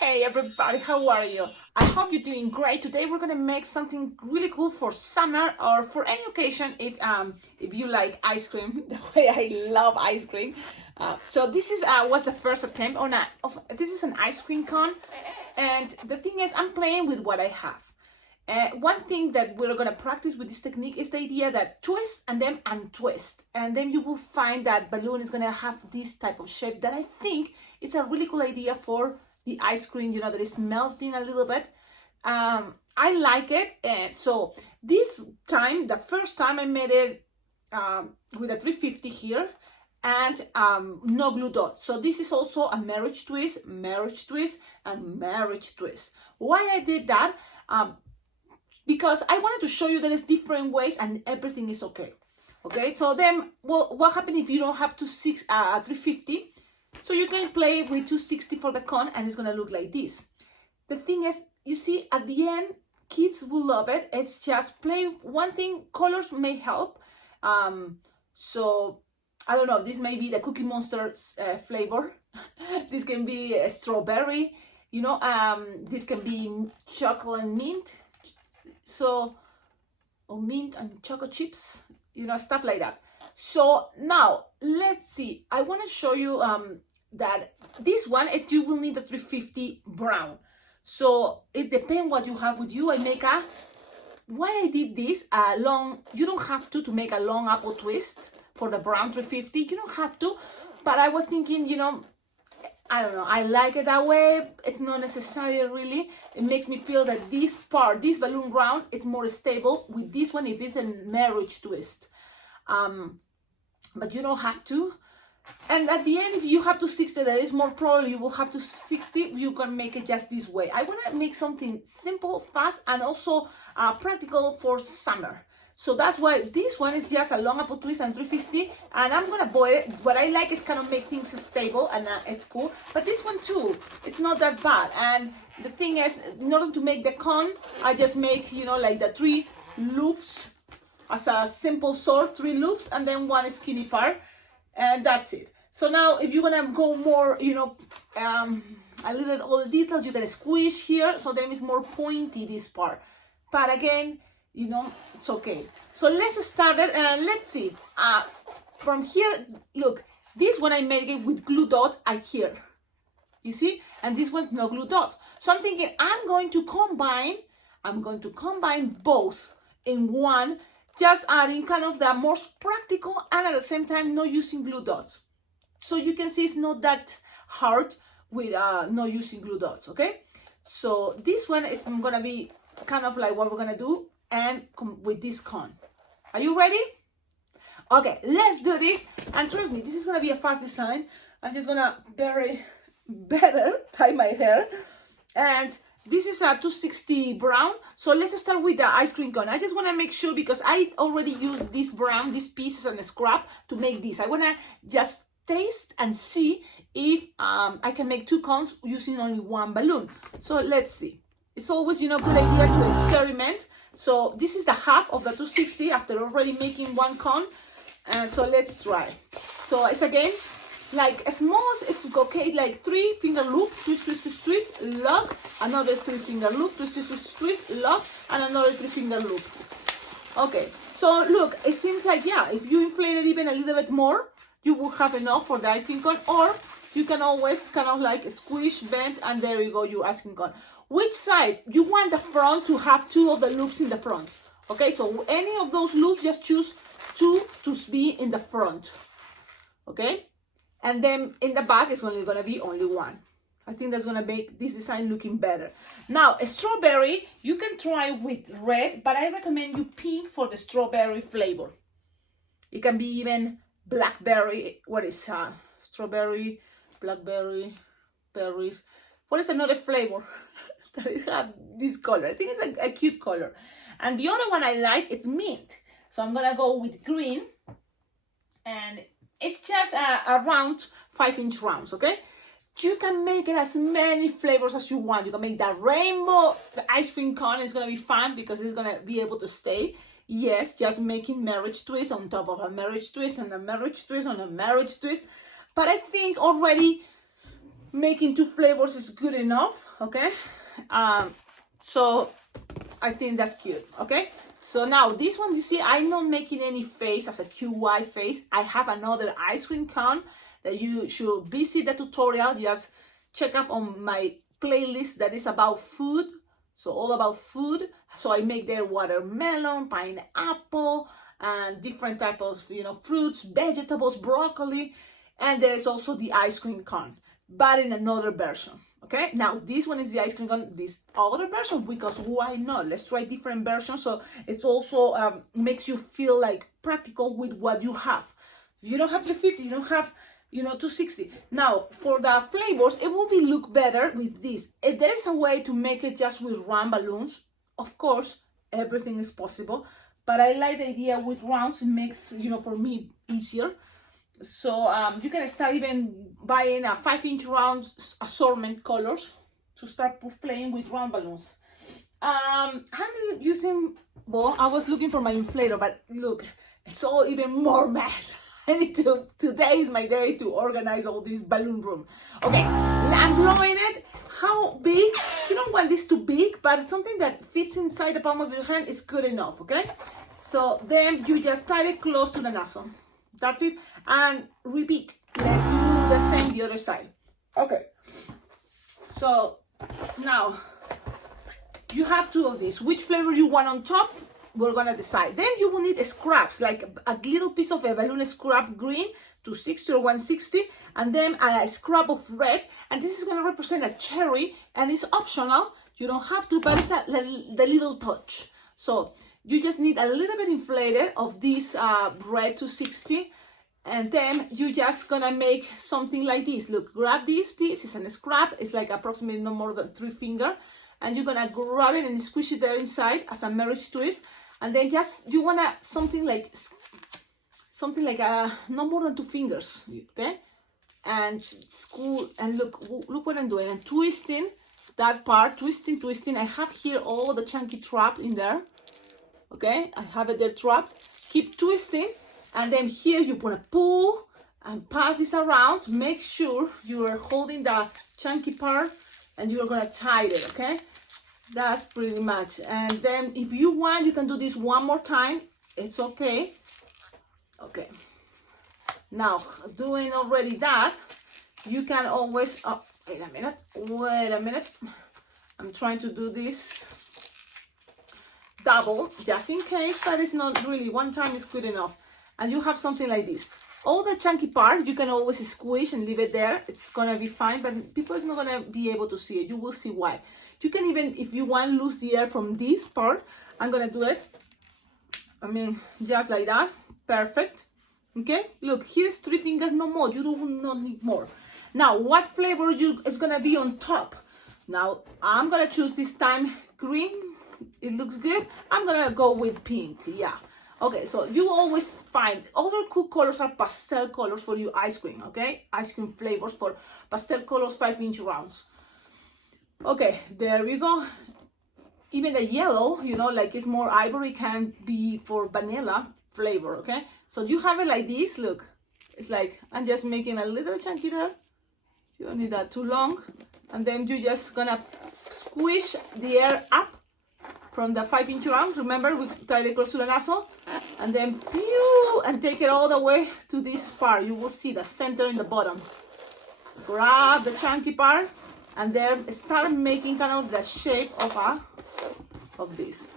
Hey everybody, how are you? I hope you're doing great. Today we're gonna make something really cool for summer or for any occasion if you like ice cream the way I love ice cream. So this is was the first attempt on this is an ice cream cone, and the thing is I'm playing with what I have. One thing that we're gonna practice with this technique is the idea that twist and then untwist, and then you will find that balloon is gonna have this type of shape that I think is a really cool idea for the ice cream, you know, that is melting a little bit. I like it. And so this time, the first time I made it with a 350 here and no glue dots. So this is also a marriage twist, and marriage twist. Why I did that? Because I wanted to show you that there's different ways and everything is okay. Okay, so then, well, what happens if you don't have 350? So you can play with 260 for the cone and it's gonna look like this. The thing is, you see, at the end, kids will love it. It's just play. One thing, colors may help. So I don't know, this may be the Cookie Monster flavor. This can be a strawberry, you know, this can be chocolate and mint. So, or mint and chocolate chips, you know, stuff like that. So now let's see. I want to show you that this one is you will need a 350 brown. So it depends what you have with you. I make a why I did this long. You don't have to make a long apple twist for the brown 350. You don't have to. But I was thinking, you know, I don't know. I like it that way. It's not necessary really. It makes me feel that this part, this balloon round, it's more stable with this one if it's a marriage twist. But you don't have to. And at the end, if you have 260, that is more probably you will have 260. You can make it just this way. I want to make something simple, fast, and also practical for summer. So that's why this one is just a long apple twist and 350. And I'm gonna boil it. What I like is kind of make things stable, and it's cool. But this one too, it's not that bad. And the thing is, in order to make the cone, I just make, you know, like the 3 loops as a simple sort, 3 loops, and then 1 skinny part, and that's it. So now if you want to go more, you know, a little bit all the details, you can squish here, so then it's more pointy, this part. But again, you know, it's okay. So let's start it, and let's see. From here, look, this one I made it with glue dot here. You see? And this one's no glue dot. So I'm thinking I'm going to combine both in one, just adding kind of the most practical and at the same time not using glue dots. So you can see it's not that hard with not using glue dots, okay? So this one is gonna be kind of like what we're gonna do and with this cone. Are you ready? Okay, let's do this. And trust me, this is gonna be a fast design. I'm just gonna better tie my hair. And this is a 260 brown. So let's start with the ice cream cone. I just want to make sure, because I already used this brown, these pieces and a scrap to make this. I want to just taste and see if I can make 2 cones using only 1 balloon. So let's see. It's always, you know, good idea to experiment. So this is the half of the 260 after already making 1 cone. So let's try. So it's again, like as small as it's okay, like 3 finger loop, twist, twist, twist, twist, lock, another 3 finger loop, twist, twist, twist, twist, lock, and another 3 finger loop. Okay, so look, it seems like, yeah, if you inflate it even a little bit more, you will have enough for the ice cream cone, or you can always kind of like squish, bend, and there you go, your ice cream cone. Which side? You want the front to have 2 of the loops in the front. Okay, so any of those loops, just choose 2 to be in the front. Okay? And then in the back, it's only gonna be only 1. I think that's gonna make this design looking better. Now, a strawberry, you can try with red, but I recommend you pink for the strawberry flavor. It can be even blackberry. What is strawberry, blackberry, berries? What is another flavor that is have this color? I think it's a cute color. And the other one I like is mint. So I'm gonna go with green, and it's just around 5-inch rounds, okay? You can make it as many flavors as you want. You can make that rainbow. The ice cream cone is gonna be fun because it's gonna be able to stay. Yes, just making marriage twist on top of a marriage twist and a marriage twist on a marriage twist. But I think already making 2 flavors is good enough, okay? So I think that's cute, okay? So now this one, you see, I'm not making any face as a QY face. I have another ice cream cone that you should visit the tutorial. Just check up on my playlist that is about food. So all about food. So I make there watermelon, pineapple, and different types of, you know, fruits, vegetables, broccoli. And there is also the ice cream cone, but in another version. Okay, now this one is the ice cream cone, this other version, because why not? Let's try different versions. So it also makes you feel like practical with what you have. You don't have 350, you don't have, you know, 260. Now for the flavors, it will be look better with this. If there is a way to make it just with round balloons, of course, everything is possible. But I like the idea with rounds. It makes, you know, for me easier. So you can start even buying a 5-inch rounds assortment colors to start playing with round balloons. I'm using, well, I was looking for my inflator, but look, it's all even more mess. Today is my day to organize all this balloon room. Okay, I'm blowing it. How big? You don't want this too big, but something that fits inside the palm of your hand is good enough, okay? So then you just tie it close to the nozzle. That's it. And repeat. Let's do the same the other side. Okay. So now you have 2 of these. Which flavor you want on top, we're gonna decide. Then you will need scraps, like a little piece of a balloon scrap green, 260 or 160, and then a scrap of red. And this is gonna represent a cherry, and it's optional. You don't have to, but it's the little touch. So you just need a little bit inflated of this red 260, and then you just gonna make something like this. Look, grab this piece, it's a scrap, it's like approximately no more than 3 fingers, and you're gonna grab it and squish it there inside as a marriage twist, and then just, you wanna something like no more than 2 fingers, okay? And screw, and look what I'm doing. I'm twisting that part, twisting. I have here all the chunky trap in there. Okay, I have it there trapped. Keep twisting, and then here you wanna pull and pass this around. Make sure you are holding the chunky part, and you're gonna tie it, okay? That's pretty much. And then if you want, you can do this one more time. It's okay. Okay. Now, doing already that, you can always, oh, wait a minute. I'm trying to do this double, just in case, but it's not really, one time is good enough. And you have something like this. All the chunky part, you can always squish and leave it there. It's gonna be fine, but people is not gonna be able to see it. You will see why. You can even, if you want, lose the air from this part. I'm gonna do it, I mean, just like that. Perfect. Okay, look, here's 3 fingers, no more. You do not need more. Now, what flavor is gonna be on top? Now, I'm gonna choose this time green. It looks good. I'm gonna go with pink. Yeah. Okay, so you always find other cool colors are pastel colors for your ice cream. Okay, ice cream flavors for pastel colors, 5-inch rounds. Okay, there we go. Even the yellow, you know, like it's more ivory, can be for vanilla flavor. Okay, so you have it like this. Look, it's like I'm just making a little chunky there. You don't need that too long, and then you just gonna squish the air up from the 5-inch round. Remember, we tied it close to the nozzle, and then pew, and take it all the way to this part. You will see the center in the bottom. Grab the chunky part, and then start making kind of the shape of this.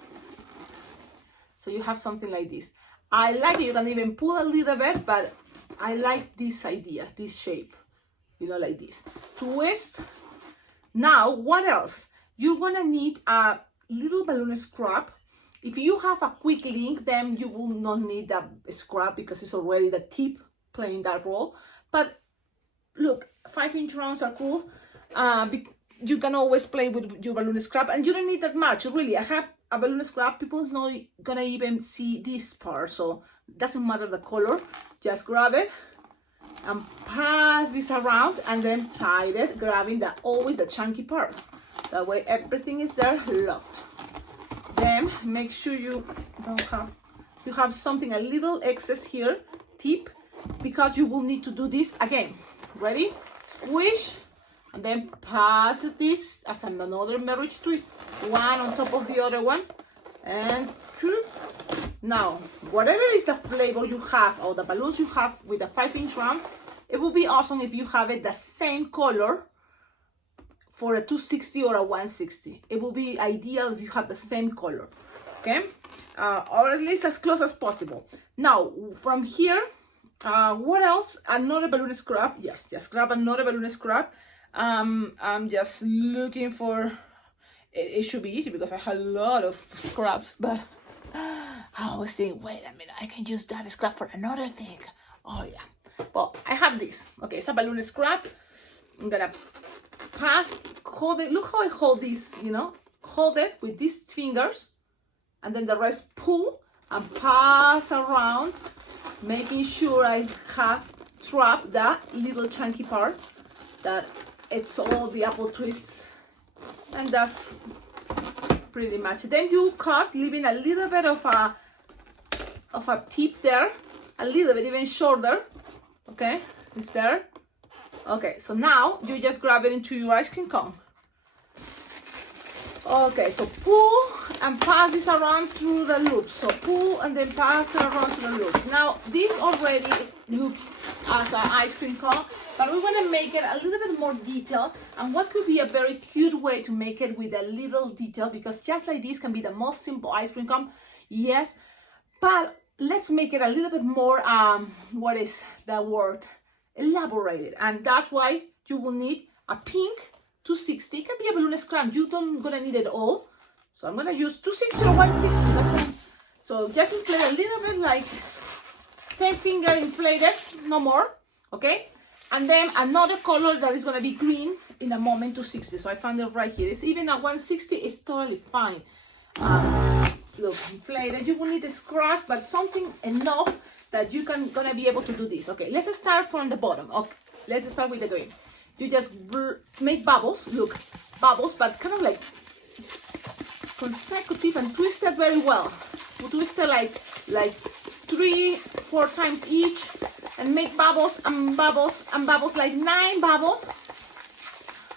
So you have something like this. I like it. You can even pull a little bit, but I like this idea, this shape. You know, like this. Twist. Now, what else? You're gonna need a little balloon scrap. If you have a quick link, then you will not need that scrap because it's already the tip playing that role. But look, 5-inch rounds are cool. You can always play with your balloon scrap, and you don't need that much, really. I have a balloon scrap. People's not gonna even see this part, so it doesn't matter the color. Just grab it and pass this around, and then tie it, grabbing always the chunky part. That way everything is there locked. Then make sure you have something a little excess here, tip, because you will need to do this again. Ready? Squish, and then pass this as another marriage twist, one on top of the other one, and two. Now, whatever is the flavor you have or the balloons you have with a 5-inch round, it would be awesome if you have it the same color for a 260 or a 160. It will be ideal if you have the same color, okay? Or at least as close as possible. Now, from here, what else? Another balloon scrap. Yes, just grab another balloon scrap. I'm just looking for, it should be easy because I have a lot of scraps, but I was thinking, wait a minute, I can use that scrap for another thing. Oh yeah, well, I have this. Okay, it's a balloon scrap. I'm gonna hold it. Look how I hold this, you know, hold it with these fingers, and then the rest pull and pass around, making sure I have trapped that little chunky part, that it's all the apple twists, and that's pretty much. Then you cut, leaving a little bit of a tip there, a little bit even shorter. Okay, it's there. Okay, so now you just grab it into your ice cream cone. Okay, so pull and pass this around through the loops. So pull and then pass it around through the loops. Now this already looks as an ice cream cone, but we want to make it a little bit more detailed. And what could be a very cute way to make it with a little detail, because just like this can be the most simple ice cream cone, yes, but let's make it a little bit more, what is the word? Elaborated. And that's why you will need a pink 260. It can be a balloon scrap. You don't gonna need it all. So I'm gonna use 260 or 160. So just inflate a little bit, like 10 finger inflated, no more. Okay? And then another color that is gonna be green in a moment, 260. So I found it right here. It's even a 160, it's totally fine. Look, inflated. You will need a scratch, but something enough that you can gonna be able to do this. Okay, let's start from the bottom. Okay, let's start with the green. You just make bubbles. Look, bubbles, but kind of like consecutive and twist it very well. You twist it like 3-4 times each, and make bubbles and bubbles and bubbles, like 9 bubbles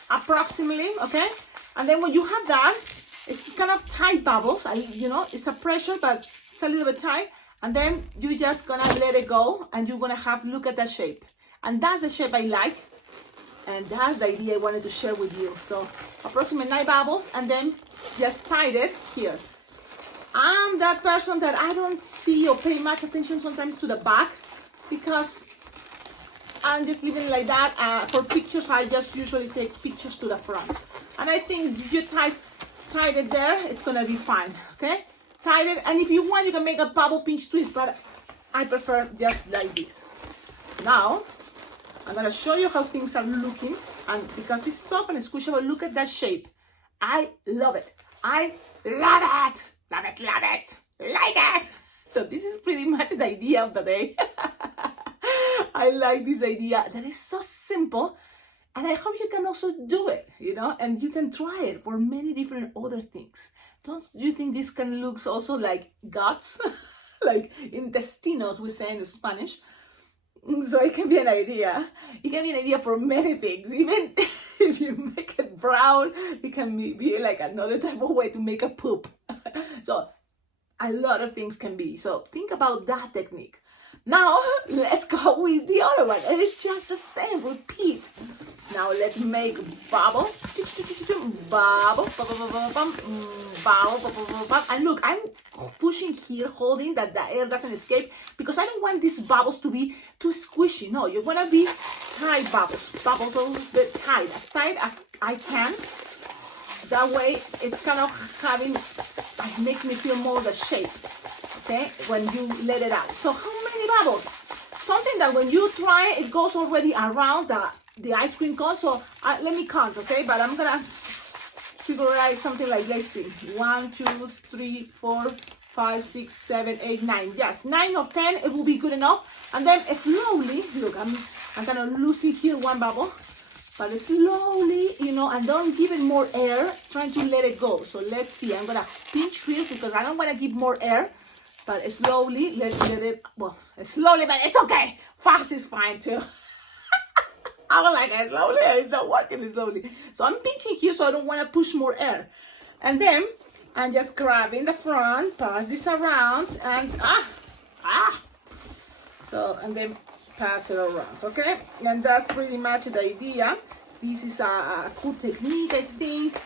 approximately. Okay, and then when you have that, it's kind of tight bubbles. You know, it's a pressure, but it's a little bit tight. And then you're just gonna let it go, and you're gonna have, look at that shape. And that's the shape I like. And that's the idea I wanted to share with you. So approximately 9 bubbles, and then just tie it here. I'm that person that I don't see or pay much attention sometimes to the back, because I'm just leaving it like that. For pictures, I just usually take pictures to the front. And I think if you tie it there, it's gonna be fine, okay? Tie it, and if you want, you can make a bubble pinch twist, but I prefer just like this. Now, I'm gonna show you how things are looking, and because it's soft and squishable, look at that shape. I love it. I love it. Love it, love it, like it. So this is pretty much the idea of the day. I like this idea that is so simple, and I hope you can also do it, you know, and you can try it for many different other things. Don't you think this can look also like guts, like intestinos, we say in Spanish? So it can be an idea. It can be an idea for many things. Even if you make it brown, it can be like another type of way to make a poop. So a lot of things can be. So think about that technique. Now let's go with the other one. And it's just the same, repeat. Now let's make bubble, bubble, bubble, and look, I'm pushing here, holding that the air doesn't escape, because I don't want these bubbles to be too squishy. No, you want to be tight bubbles, bubbles a little bit tight as I can. That way, it's kind of makes me feel more the shape. Okay, when you let it out. So how many bubbles? Something that when you try it goes already around the ice cream cone. So let me count, okay? But I'm gonna figure out something like, let's see, 1, 2, 3, 4, 5, 6, 7, 8, 9. Yes, 9 or 10, it will be good enough. And then slowly, look, I'm kind of losing here one bubble, but slowly, you know, and don't give it more air, trying to let it go. So let's see, I'm gonna pinch here because I don't want to give more air. But slowly, let's let it, well, slowly, but it's okay. Fast is fine too. I was like, slowly, it's not working slowly. So I'm pinching here so I don't want to push more air. And then I'm just grabbing the front, pass this around, and so, and then pass it around, okay? And that's pretty much the idea. This is a good technique, I think.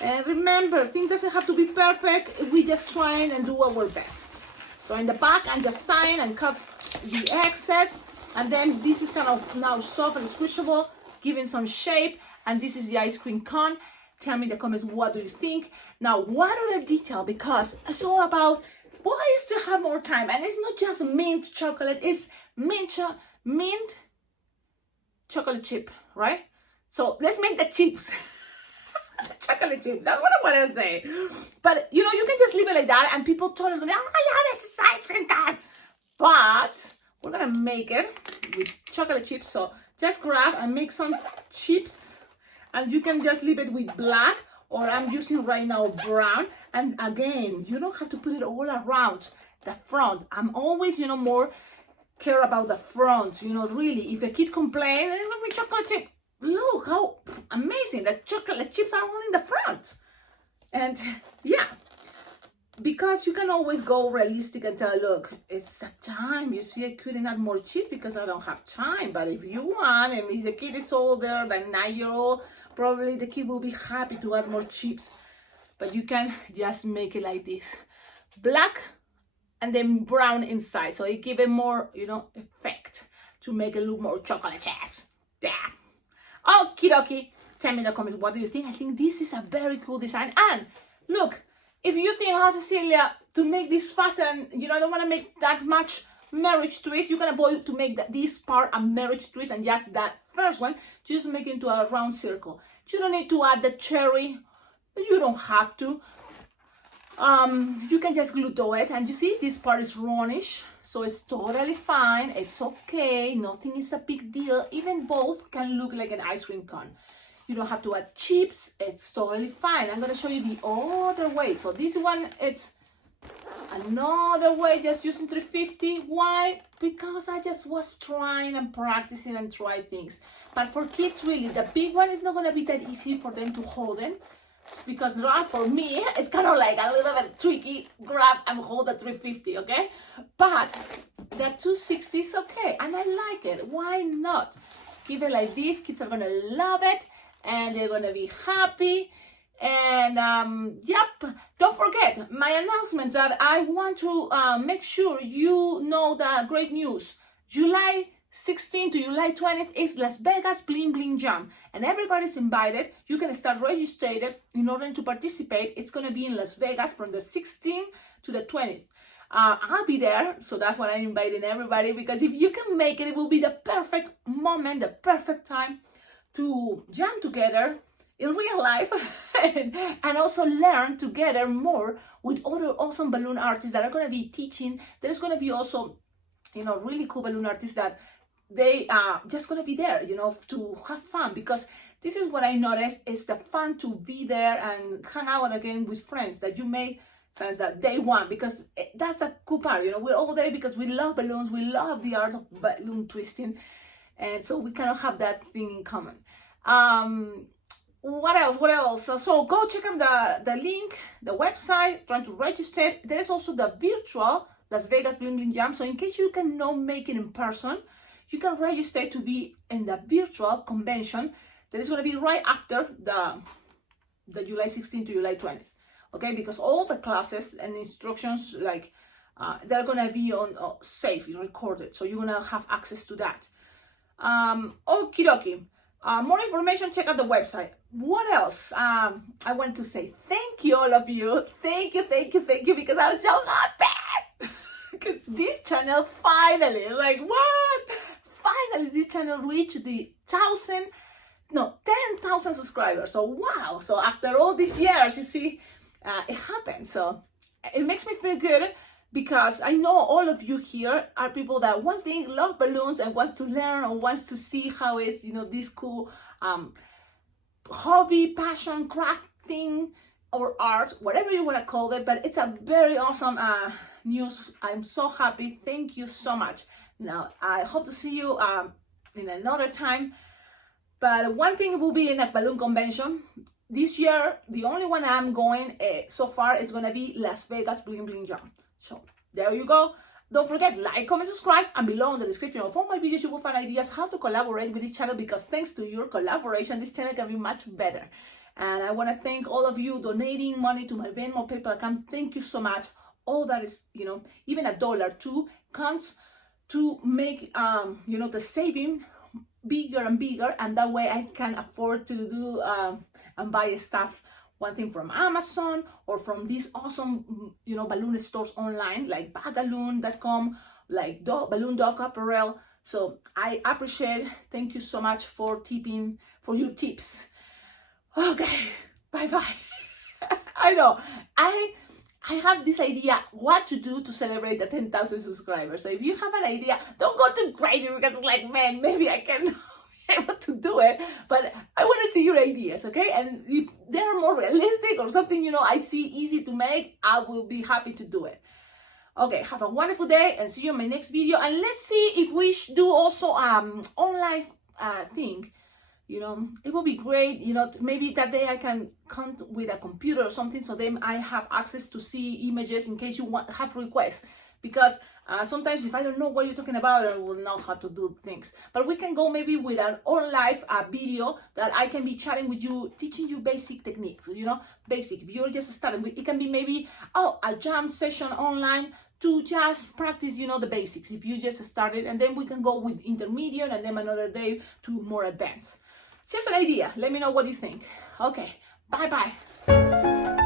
And remember, things doesn't have to be perfect. We just try and do our best. So in the back, I'm just tying and cut the excess. And then this is kind of now soft and squishable, giving some shape. And this is the ice cream cone. Tell me in the comments, what do you think? Now, what other detail? Because it's all about why is to have more time. And it's not just mint chocolate, it's mint chocolate chip, right? So let's make the chips. Chocolate chip, that's what I want to say. But you know, you can just leave it like that and people totally go, oh yeah, it's ice cream time. But we're gonna make it with chocolate chips. So just grab and make some chips, and you can just leave it with black, or I'm using right now brown. And again, you don't have to put it all around the front. I'm always, you know, more care about the front, you know, really. If a kid complains, let me chocolate chip. Look how amazing the chocolate chips are all in the front. And yeah, because you can always go realistic and tell, look, it's the time. You see, I couldn't add more chips because I don't have time. But if you want, and if the kid is older than 9-year-old, probably the kid will be happy to add more chips. But you can just make it like this. Black and then brown inside. So it gives it more, you know, effect to make it look more chocolate chips. Yeah. Okie dokie. Tell me in the comments, what do you think? I think this is a very cool design. And look, if you think, oh, Cecilia, to make this faster and, you know, I don't want to make that much marriage twist, you're going to go to make this part a marriage twist, and just that first one, just make it into a round circle. You don't need to add the cherry. You don't have to. You can just glue to it, and you see this part is roundish, so it's totally fine. It's okay. Nothing is a big deal. Even both can look like an ice cream cone. You don't have to add chips. It's totally fine. I'm gonna show you the other way. So this one, it's another way, just using 350. Why? Because I just was trying and practicing and try things. But for kids, really, the big one is not gonna be that easy for them to hold them. Because for me, it's kind of like a little bit tricky, grab and hold the 350, okay? But the 260 is okay, and I like it. Why not? Give it like this, kids are gonna love it, and they're gonna be happy. And yep, don't forget my announcement that I want to make sure you know the great news. July 16th to July 20th is Las Vegas Bling Bling Jam, and everybody's invited. You can start registering in order to participate. It's going to be in Las Vegas from the 16th to the 20th. I'll be there, so that's why I'm inviting everybody, because if you can make it, it will be the perfect moment, the perfect time to jam together in real life and also learn together more with other awesome balloon artists that are going to be teaching. There's going to be also, you know, really cool balloon artists that they are just gonna be there, you know, to have fun, because this is what I noticed is the fun to be there and hang out again with friends that you made friends that day one, because that's a cool part, you know. We're all there because we love balloons, we love the art of balloon twisting, and so we kind of have that thing in common. What else? So go check out the link, the website, trying to register. There is also the virtual Las Vegas Bling Bling Jam, so in case you cannot make it in person, you can register to be in the virtual convention that is going to be right after the July 16th to July 20th. Okay, because all the classes and instructions, like they're going to be on safe, recorded, so you're going to have access to that. Okie dokie. More information, check out the website. What else? I want to say thank you, all of you. Thank you, because I was so happy. Because this channel finally, like what? Finally, this channel reached the 10,000 subscribers. So wow! So after all these years, you see, it happened. So it makes me feel good, because I know all of you here are people that one thing love balloons and wants to learn or wants to see how is, you know, this cool hobby, passion, craft thing, or art, whatever you want to call it. But it's a very awesome news. I'm so happy. Thank you so much. Now I hope to see you in another time. But one thing will be in a balloon convention. This year, the only one I'm going so far is going to be Las Vegas Bling Bling Jam. So there you go. Don't forget, like, comment, subscribe, and below in the description of all my videos you will find ideas how to collaborate with this channel, because thanks to your collaboration, this channel can be much better. And I want to thank all of you donating money to my Venmo PayPal account. Thank you so much. All that is, even $1 too counts to make, the saving bigger and bigger, and that way I can afford to do and buy stuff, one thing from Amazon or from these awesome balloon stores online like bagalloon.com, like Balloon Dog Apparel. So I appreciate, thank you so much for your tips. Okay, bye I know I have this idea what to do to celebrate the 10,000 subscribers. So if you have an idea, don't go too crazy, because it's like, man, maybe I can able to do it, but I want to see your ideas, okay? And if they're more realistic or something, I see easy to make, I will be happy to do it. Okay, have a wonderful day and see you in my next video. And let's see if we do also online thing. It will be great, maybe that day I can come with a computer or something, so then I have access to see images in case you have requests. Because sometimes if I don't know what you're talking about, I will know how to do things. But we can go maybe with an on-live video that I can be chatting with you, teaching you basic techniques, basic. If you're just starting, it can be maybe, a jam session online to just practice, the basics. If you just started, and then we can go with intermediate, and then another day to more advanced. It's just an idea. Let me know what you think. Okay, bye-bye.